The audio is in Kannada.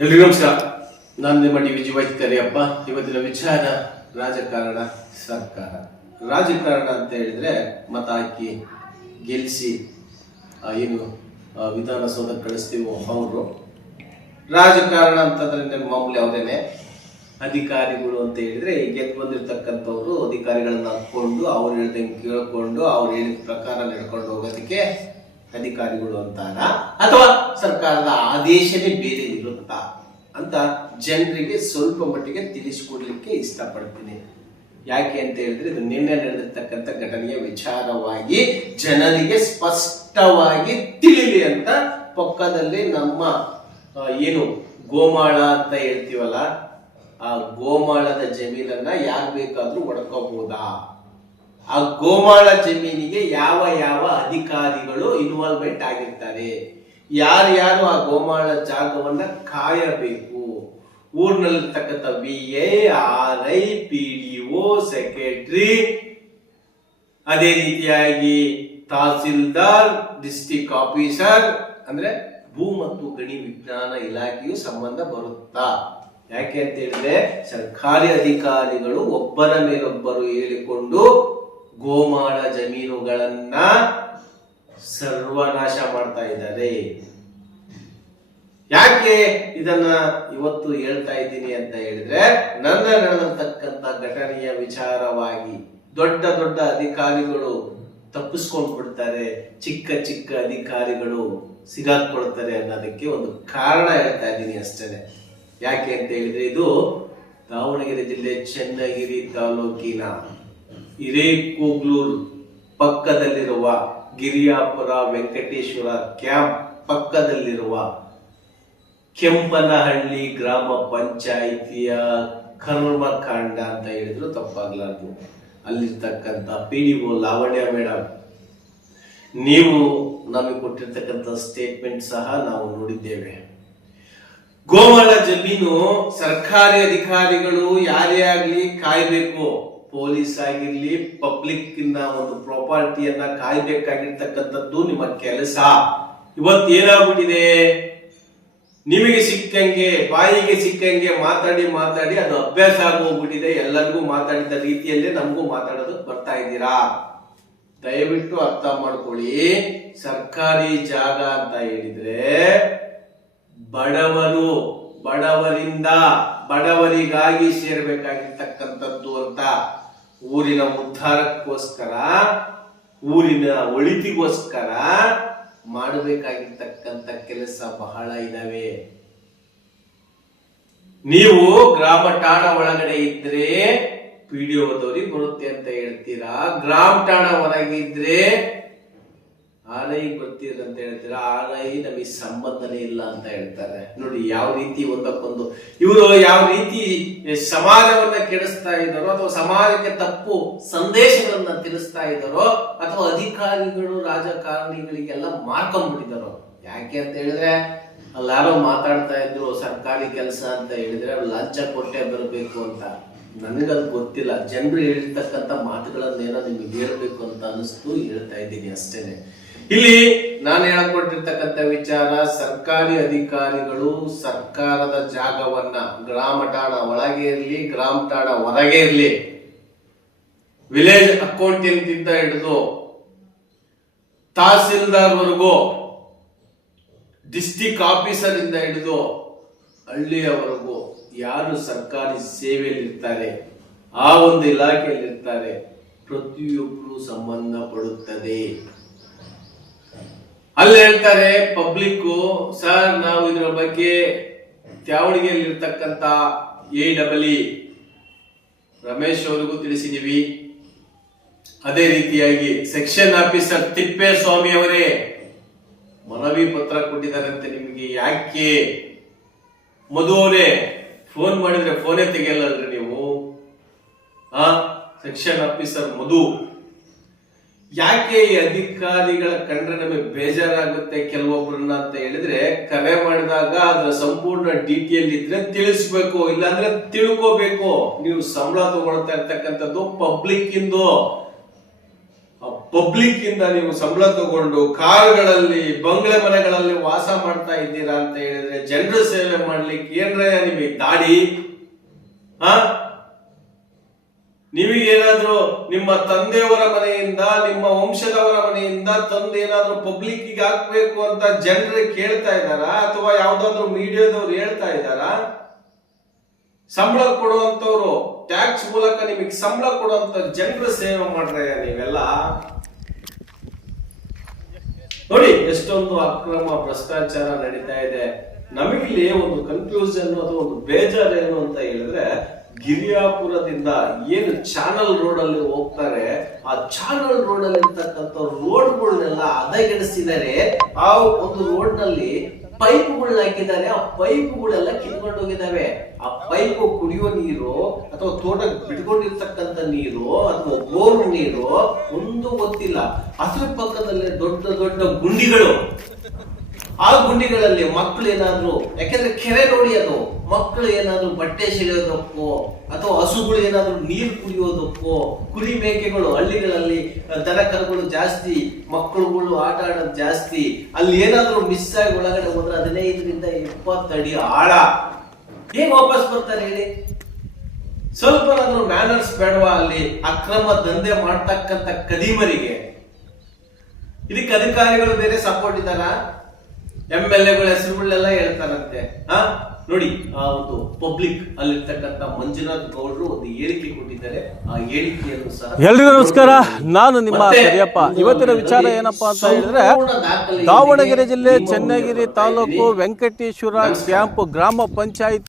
ಎಲ್ರಿಗೂ ನಮಸ್ಕಾರ. ನಾನು ನಿಮ್ಮ ಡಿ ವಿಜಿ ವೈದ್ಯರಿಯಪ್ಪ ಇವತ್ತಿನ ವಿಚಾರ, ರಾಜಕಾರಣ, ಸರ್ಕಾರ. ರಾಜಕಾರಣ ಅಂತ ಹೇಳಿದ್ರೆ ಮತ ಹಾಕಿ ಗೆಲ್ಲಿಸಿ ಏನು ವಿಧಾನಸೌಧ ಕಳಿಸ್ತೀವೋ ಅವರು. ರಾಜಕಾರಣ ಅಂತಂದ್ರೆ ಮಾಮೂಲಿ ಅವರೇನೆ ಅಧಿಕಾರಿಗಳು ಅಂತ ಹೇಳಿದ್ರೆ ಗೆದ್ದು ಬಂದಿರತಕ್ಕಂಥವ್ರು ಅಧಿಕಾರಿಗಳನ್ನ ಹಾಕೊಂಡು ಅವ್ರು ಹೇಳ್ದಂಗೆ ಕೇಳ್ಕೊಂಡು, ಅವ್ರು ಹೇಳಿದ ಪ್ರಕಾರ ನಡ್ಕೊಂಡು ಹೋಗೋದಕ್ಕೆ ಅಧಿಕಾರಿಗಳು ಅಂತಾರ. ಅಥವಾ ಸರ್ಕಾರದ ಆದೇಶನೇ ಬೇರೆ ಇರುತ್ತಾ ಅಂತ ಜನರಿಗೆ ಸ್ವಲ್ಪ ಮಟ್ಟಿಗೆ ತಿಳಿಸ್ಕೊಡ್ಲಿಕ್ಕೆ ಇಷ್ಟಪಡ್ತೀನಿ. ಯಾಕೆ ಅಂತ ಹೇಳಿದ್ರೆ ಇದು ನಿನ್ನೆ ನಡೆದಿರ್ತಕ್ಕಂಥ ಘಟನೆಯ ವಿಚಾರವಾಗಿ ಜನರಿಗೆ ಸ್ಪಷ್ಟವಾಗಿ ತಿಳಿಲಿ ಅಂತ ಪಕ್ಕದಲ್ಲಿ ನಮ್ಮ ಏನು ಗೋಮಾಳ ಅಂತ ಹೇಳ್ತೀವಲ್ಲ, ಆ ಗೋಮಾಳದ ಜಮೀನನ್ನ ಯಾರು ಬೇಕಾದ್ರೂ ಒಡ್ಕೋಬಹುದಾ ಆ ಗೋಮಾಳ ಜಮೀನಿಗೆ ಯಾವ ಯಾವ ಅಧಿಕಾರಿಗಳು ಇನ್ವಾಲ್ವ್ಮೆಂಟ್ ಆಗಿರ್ತಾರೆ? ಯಾರ್ಯಾರು ಆ ಗೋಮಾಳ ಜಾಗವನ್ನ ಕಾಯಬೇಕು? ಊರಿನಲ್ಲಿರ್ತಕ್ಕಂಥ B A R I P D O secretary ಅದೇ ರೀತಿಯಾಗಿ ತಹಸೀಲ್ದಾರ್ ಡಿಸ್ಟಿಕ್ ಆಫೀಸರ್ ಅಂದ್ರೆ ಭೂ ಮತ್ತು ಗಣಿ ವಿಜ್ಞಾನ ಇಲಾಖೆಯು ಸಂಬಂಧ ಬರುತ್ತಾ? ಯಾಕೆ ಅಂತ ಹೇಳಿದ್ರೆ ಸರ್ಕಾರಿ ಅಧಿಕಾರಿಗಳು ಒಬ್ಬರ ಮೇಲೊಬ್ಬರು ಹೇಳಿಕೊಂಡು ಗೋಮಾಳ ಜಮೀನುಗಳನ್ನ ಸರ್ವನಾಶ ಮಾಡ್ತಾ ಇದ್ದಾರೆ ಯಾಕೆ ಇದನ್ನ ಇವತ್ತು ಹೇಳ್ತಾ ಇದ್ದೀನಿ ಅಂತ ಹೇಳಿದ್ರೆ, ನನ್ನ ನಡೆದಿರ್ತಕ್ಕಂಥ ಘಟನೆಯ ವಿಚಾರವಾಗಿ ದೊಡ್ಡ ದೊಡ್ಡ ಅಧಿಕಾರಿಗಳು ತಪ್ಪಿಸ್ಕೊಂಡು ಬಿಡ್ತಾರೆ ಚಿಕ್ಕ ಚಿಕ್ಕ ಅಧಿಕಾರಿಗಳು ಸಿಗಾಕೊಳ್ತಾರೆ ಅನ್ನೋದಕ್ಕೆ ಒಂದು ಕಾರಣ ಹೇಳ್ತಾ ಇದ್ದೀನಿ ಅಷ್ಟೇ ಯಾಕೆ ಅಂತ ಹೇಳಿದ್ರೆ ಇದು ದಾವಣಗೆರೆ ಜಿಲ್ಲೆ ಚನ್ನಗಿರಿ ತಾಲೂಕಿನ ಹಿರೇಕೋಗ್ಲೂರು ಪಕ್ಕದಲ್ಲಿರುವ ಗಿರಿಯಾಪುರ ವೆಂಕಟೇಶ್ವರ ಕ್ಯಾಂಪ್ ಪಕ್ಕದಲ್ಲಿರುವ ಕೆಂಪನಹಳ್ಳಿ ಗ್ರಾಮ ಪಂಚಾಯಿತಿಯ ಕರ್ಮಕಾಂಡ ಅಂತ ಹೇಳಿದ್ರು ತಪ್ಪಾಗ್ಲಾರ್ದು. ಅಲ್ಲಿರ್ತಕ್ಕಂಥ P D O Lavanya madam ನೀವು ನಮಗೆ ಕೊಟ್ಟಿರ್ತಕ್ಕಂಥ ಸ್ಟೇಟ್ಮೆಂಟ್ ಸಹ ನಾವು ನೋಡಿದ್ದೇವೆ. ಗೋವಾಳ ಜಮೀನು ಸರ್ಕಾರಿ ಅಧಿಕಾರಿಗಳು ಯಾರೇ ಆಗಲಿ ಕಾಯ್ಬೇಕು. ಪೊಲೀಸ್ ಆಗಿರ್ಲಿ ಪಬ್ಲಿಕ್ ಒಂದು ಪ್ರಾಪರ್ಟಿಯನ್ನ ಕಾಯ್ಬೇಕಾಗಿರ್ತಕ್ಕಂಥದ್ದು ನಿಮ್ಮ ಕೆಲಸ. ಇವತ್ತು ಏನಾಗ್ಬಿಟ್ಟಿದೆ? ನಿಮಗೆ ಸಿಕ್ಕಂಗೆ, ಬಾಯಿಗೆ ಸಿಕ್ಕಂಗೆ ಮಾತಾಡಿ ಮಾತಾಡಿ ಅದು ಅಭ್ಯಾಸ ಆಗೋಗ್ಬಿಟ್ಟಿದೆ. ಎಲ್ಲರಿಗೂ ಮಾತಾಡಿದ ರೀತಿಯಲ್ಲೇ ನಮಗೂ ಮಾತಾಡೋದು ಬರ್ತಾ ಇದ್ದೀರಾ? ದಯವಿಟ್ಟು ಅರ್ಥ ಮಾಡ್ಕೊಳ್ಳಿ. ಸರ್ಕಾರಿ ಜಾಗ ಅಂತ ಹೇಳಿದ್ರೆ ಬಡವರು, ಬಡವರಿಂದ ಬಡವರಿಗಾಗಿ ಸೇರ್ಬೇಕಾಗಿರ್ತಕ್ಕಂಥದ್ದು ಅಂತ. ಊರಿನ ಉದ್ಧಾರಕ್ಕೋಸ್ಕರ, ಊರಿನ ಒಳಿತಿಗೋಸ್ಕರ ಮಾಡಬೇಕಾಗಿರ್ತಕ್ಕಂಥ ಕೆಲಸ ಬಹಳ ಇದಾವೆ. ನೀವು ಗ್ರಾಮ ಠಾಣ ಒಳಗಡೆ ಇದ್ರೆ ಪಿ ಡಿ ಓದವ್ರಿಗೆ ಬರುತ್ತೆ ಅಂತ ಹೇಳ್ತೀರಾ? ಗ್ರಾಮ ಠಾಣ ಹೊರಗೆ ಇದ್ರೆ ಗೊತ್ತಿಲ್ಲ ಅಂತ ಹೇಳ್ತೀರಾ? ಆನೈ ನಮಗೆ ಸಂಬಂಧನೇ ಇಲ್ಲ ಅಂತ ಹೇಳ್ತಾರೆ. ನೋಡಿ, ಯಾವ ರೀತಿ ಒಂದಕ್ಕೊಂದು ಇವರು ಯಾವ ರೀತಿ ಸಮಾಜವನ್ನ ಕೆಡಿಸ್ತಾ ಇದ್ದಾರೋ ಅಥವಾ ಸಮಾಜಕ್ಕೆ ತಪ್ಪು ಸಂದೇಶಗಳನ್ನ ತಿಳಿಸ್ತಾ ಇದ್ದಾರೋ ಅಥವಾ ಅಧಿಕಾರಿಗಳು, ರಾಜಕಾರಣಿಗಳಿಗೆಲ್ಲ ಮಾರ್ಕೊಂಡ್ಬಿಟ್ಟಿದ್ದಾರೋ ಯಾಕೆ ಅಂತ ಹೇಳಿದ್ರೆ, ಅಲ್ಲಾರೋ ಮಾತಾಡ್ತಾ ಇದ್ರು, ಸರ್ಕಾರಿ ಕೆಲಸ ಅಂತ ಹೇಳಿದ್ರೆ ಲಂಚ ಕೊಟ್ಟೆ ಬರಬೇಕು ಅಂತ. ನನಗದು ಗೊತ್ತಿಲ್ಲ. ಜನರು ಹೇಳಿರ್ತಕ್ಕಂಥ ಮಾತುಗಳನ್ನೇನೋ ನಿಮಗೆ ಹೇಳಬೇಕು ಅಂತ ಅನಿಸ್ತು, ಹೇಳ್ತಾ ಇದ್ದೀನಿ ಅಷ್ಟೇನೆ. ಇಲ್ಲಿ ನಾನು ಹೇಳ್ಕೊಟ್ಟಿರ್ತಕ್ಕಂಥ ವಿಚಾರ ಸರ್ಕಾರಿ ಅಧಿಕಾರಿಗಳು ಸರ್ಕಾರದ ಜಾಗವನ್ನ ಗ್ರಾಮ ಠಾಣ ಒಳಗೆ ಇರಲಿ, ಗ್ರಾಮ ಠಾಣ ಹೊರಗೆ ಇರಲಿ. ವಿಲೇಜ್ ಅಕೌಂಟೆಂಟ್ ಹಿಡಿದು ತಹಸೀಲ್ದಾರ್ವರೆಗೂ ಡಿಸ್ಟಿಕ್ ಆಫೀಸರ್ ಇಂದ ಹಿಡಿದು ಹಳ್ಳಿಯವರೆಗೂ ಯಾರು ಸರ್ಕಾರಿ ಸೇವೆಯಲ್ಲಿ ಇರ್ತಾರೆ ಆ ಒಂದು ಇಲಾಖೆಯಲ್ಲಿರ್ತಾರೆ ಪ್ರತಿಯೊಬ್ಬರು ಸಂಬಂಧ ಪಡುತ್ತದೆ ಅಲ್ಲಿ ಹೇಳ್ತಾರೆ ಪಬ್ಲಿಕ್ ಸರ್, ನಾವು ಇದರ ಬಗ್ಗೆ ತ್ಯಾವಣಿಗೆಯಲ್ಲಿ ಇರ್ತಕ್ಕಂತ ಎ ಡಬಲ್ ಇ ರಮೇಶ್ ಅವರಿಗೂ ತಿಳಿಸಿದೀವಿ. ಅದೇ ರೀತಿಯಾಗಿ ಸೆಕ್ಷನ್ ಆಫೀಸರ್ ತಿಪ್ಪೇಸ್ವಾಮಿ ಅವರೇ ಮನವಿ ಪತ್ರ ಕೊಟ್ಟಿದ್ದಾರಂತೆ ನಿಮಗೆ, ಯಾಕೆ? ಮಧು ಅವರೇ, ಫೋನ್ ಮಾಡಿದ್ರೆ ಫೋನೇ ತೆಗೆಯಲ್ಲ ನೀವು? ಆ, ಸೆಕ್ಷನ್ ಆಫೀಸರ್ ಮಧು. ಯಾಕೆ ಅಧಿಕಾರಿಗಳ ಕಂಡ್ರೆ ನಮಗೆ ಬೇಜಾರಾಗುತ್ತೆ ಕೆಲವೊಬ್ಬರನ್ನ ಅಂತ ಹೇಳಿದ್ರೆ, ಕರೆ ಮಾಡಿದಾಗ ಅದರ ಸಂಪೂರ್ಣ ಡಿಟೇಲ್ ಇದ್ರೆ ತಿಳಿಸ್ಬೇಕು, ಇಲ್ಲಾಂದ್ರೆ ತಿಳ್ಕೋಬೇಕು. ನೀವು ಸಂಬಳ ತಗೊಳ್ತಾ ಇರ್ತಕ್ಕಂಥದ್ದು ಪಬ್ಲಿಕ್ ಇಂದು. ಪಬ್ಲಿಕ್ ಇಂದ ನೀವು ಸಂಬಳ ತಗೊಂಡು ಕಾರ್ಗಳಲ್ಲಿ, ಬಂಗ್ಲೆ ಮನೆಗಳಲ್ಲಿ ವಾಸ ಮಾಡ್ತಾ ಇದ್ದೀರಾ ಅಂತ ಹೇಳಿದ್ರೆ, ಜನರ ಸೇವೆ ಮಾಡ್ಲಿಕ್ಕೆ ಏನ್ರ ನಿಮಗೆ ದಾಡಿ ಆ? ನಿಮಗೇನಾದ್ರೂ ನಿಮ್ಮ ತಂದೆಯವರ ಮನೆಯಿಂದ, ನಿಮ್ಮ ವಂಶದವರ ಮನೆಯಿಂದ ತಂದು ಏನಾದರೂ ಪಬ್ಲಿಕ್ಗೆ ಹಾಕ್ಬೇಕು ಅಂತ ಜನರು ಕೇಳ್ತಾ ಇದ್ದಾರಾ? ಅಥವಾ ಯಾವ್ದಾದ್ರು ಮೀಡಿಯಾದವ್ರು ಹೇಳ್ತಾ ಇದ್ದಾರಾ? ಸಂಬಳ ಕೊಡುವಂತವ್ರು ಟ್ಯಾಕ್ಸ್ ಮೂಲಕ ನಿಮಗೆ ಸಂಬಳ ಕೊಡುವಂತ ಜನರು ಸೇವೆ ಮಾಡ್ರೆ ನೀವೆಲ್ಲ? ನೋಡಿ, ಎಷ್ಟೊಂದು ಅಕ್ರಮ ಭ್ರಷ್ಟಾಚಾರ ನಡೀತಾ ಇದೆ. ನಮಗಿಲ್ಲಿ ಒಂದು ಕನ್ಫ್ಯೂಷನ್ ಅಥವಾ ಒಂದು ಬೇಜಾರೇನು ಅಂತ ಹೇಳಿದ್ರೆ ಗಿರಿಯಾಪುರದಿಂದ ಏನು ಚಾನಲ್ ರೋಡ್ ಅಲ್ಲಿ ಹೋಗ್ತಾರೆ, ಆ ಚಾನಲ್ ರೋಡ್ ಅಲ್ಲಿ ಇರ್ತಕ್ಕಂಥ ರೋಡ್ಗಳನ್ನೆಲ್ಲ ಹದಗೆಡಿಸಿದ್ದಾರೆ ಆ ಒಂದು ರೋಡ್ನಲ್ಲಿ ಪೈಪ್ಗಳನ್ನ ಹಾಕಿದ್ದಾರೆ, ಆ ಪೈಪ್ಗಳೆಲ್ಲ ಕಿತ್ಕೊಂಡು ಹೋಗಿದ್ದಾವೆ. ಆ ಪೈಪ್ ಕುಡಿಯೋ ನೀರು ಅಥವಾ ತೋಟಕ್ಕೆ ಬಿಟ್ಕೊಂಡಿರ್ತಕ್ಕಂಥ ನೀರು ಅಥವಾ ಬೋರ್ ನೀರು, ಒಂದು ಗೊತ್ತಿಲ್ಲ. ಹಸಿರು ಪಕ್ಕದಲ್ಲಿ ದೊಡ್ಡ ದೊಡ್ಡ ಗುಂಡಿಗಳು. ಆ ಗುಂಡಿಗಳಲ್ಲಿ ಮಕ್ಕಳು ಏನಾದ್ರು, ಯಾಕೆಂದ್ರೆ ಕೆರೆ ನೋಡಿ ಅದು, ಮಕ್ಕಳು ಏನಾದ್ರು ಬಟ್ಟೆ ಸೆಳೆಯೋದಕ್ಕೋ ಅಥವಾ ಹಸುಗಳು ಏನಾದ್ರು ನೀರು ಕುಡಿಯೋದಕ್ಕೋ, ಕುರಿ ಮೇಕೆಗಳು ಹಳ್ಳಿಗಳಲ್ಲಿ ದನ ಕರುಗಳು ಜಾಸ್ತಿ, ಮಕ್ಕಳುಗಳು ಆಟ ಆಡೋದು ಜಾಸ್ತಿ, ಅಲ್ಲಿ ಏನಾದ್ರು ಮಿಸ್ ಆಗಿ ಒಳಗಡೆ ಹೋದ್ರೆ ಹದಿನೈದರಿಂದ ಇಪ್ಪತ್ತಡಿ ಆಳ. ಹೇಗೆ ವಾಪಸ್ ಬರ್ತಾರೆ ಹೇಳಿ? ಸ್ವಲ್ಪ ಮ್ಯಾನರ್ಸ್ ಬೇಡವಾ ಅಲ್ಲಿ? ಅಕ್ರಮ ದಂಧೆ ಮಾಡ್ತಕ್ಕಂಥ ಕದಿಮರಿಗೆ. ಇದಕ್ಕೆ ಅಧಿಕಾರಿಗಳು ಬೇರೆ ಸಪೋರ್ಟ್ ಇದ್ದಾರ? ಎಂ ಎಲ್ ಎಗಳ ಹೆಸರುಗಳನ್ನೆಲ್ಲ ಹೇಳ್ತಾರಂತೆ. ಹಾ? ನೋಡಿ ಆ ಒಂದು ಪಬ್ಲಿಕ್ ಅಲ್ಲಿರ್ತಕ್ಕಂಥ ಮಂಜುನಾಥ್ ಗೌಡರು ಒಂದು ಹೇಳಿಕೆ ಕೊಟ್ಟಿದ್ದಾರೆ. ಆ ಹೇಳಿಕೆಯನ್ನು ಸಹ ಎಲ್ರಿಗೂ ನಮಸ್ಕಾರ. ನಾನು ನಿಮ್ಮ ಕರಿಯಪ್ಪ ಇವತ್ತಿನ ವಿಚಾರ ಏನಪ್ಪಾ ಅಂತ ಹೇಳಿದ್ರೆ ದಾವಣಗೆರೆ ಜಿಲ್ಲೆ ಚೆನ್ನಗಿರಿ ತಾಲೂಕು ವೆಂಕಟೇಶ್ವರ ಕ್ಯಾಂಪ್ ಗ್ರಾಮ ಪಂಚಾಯತ್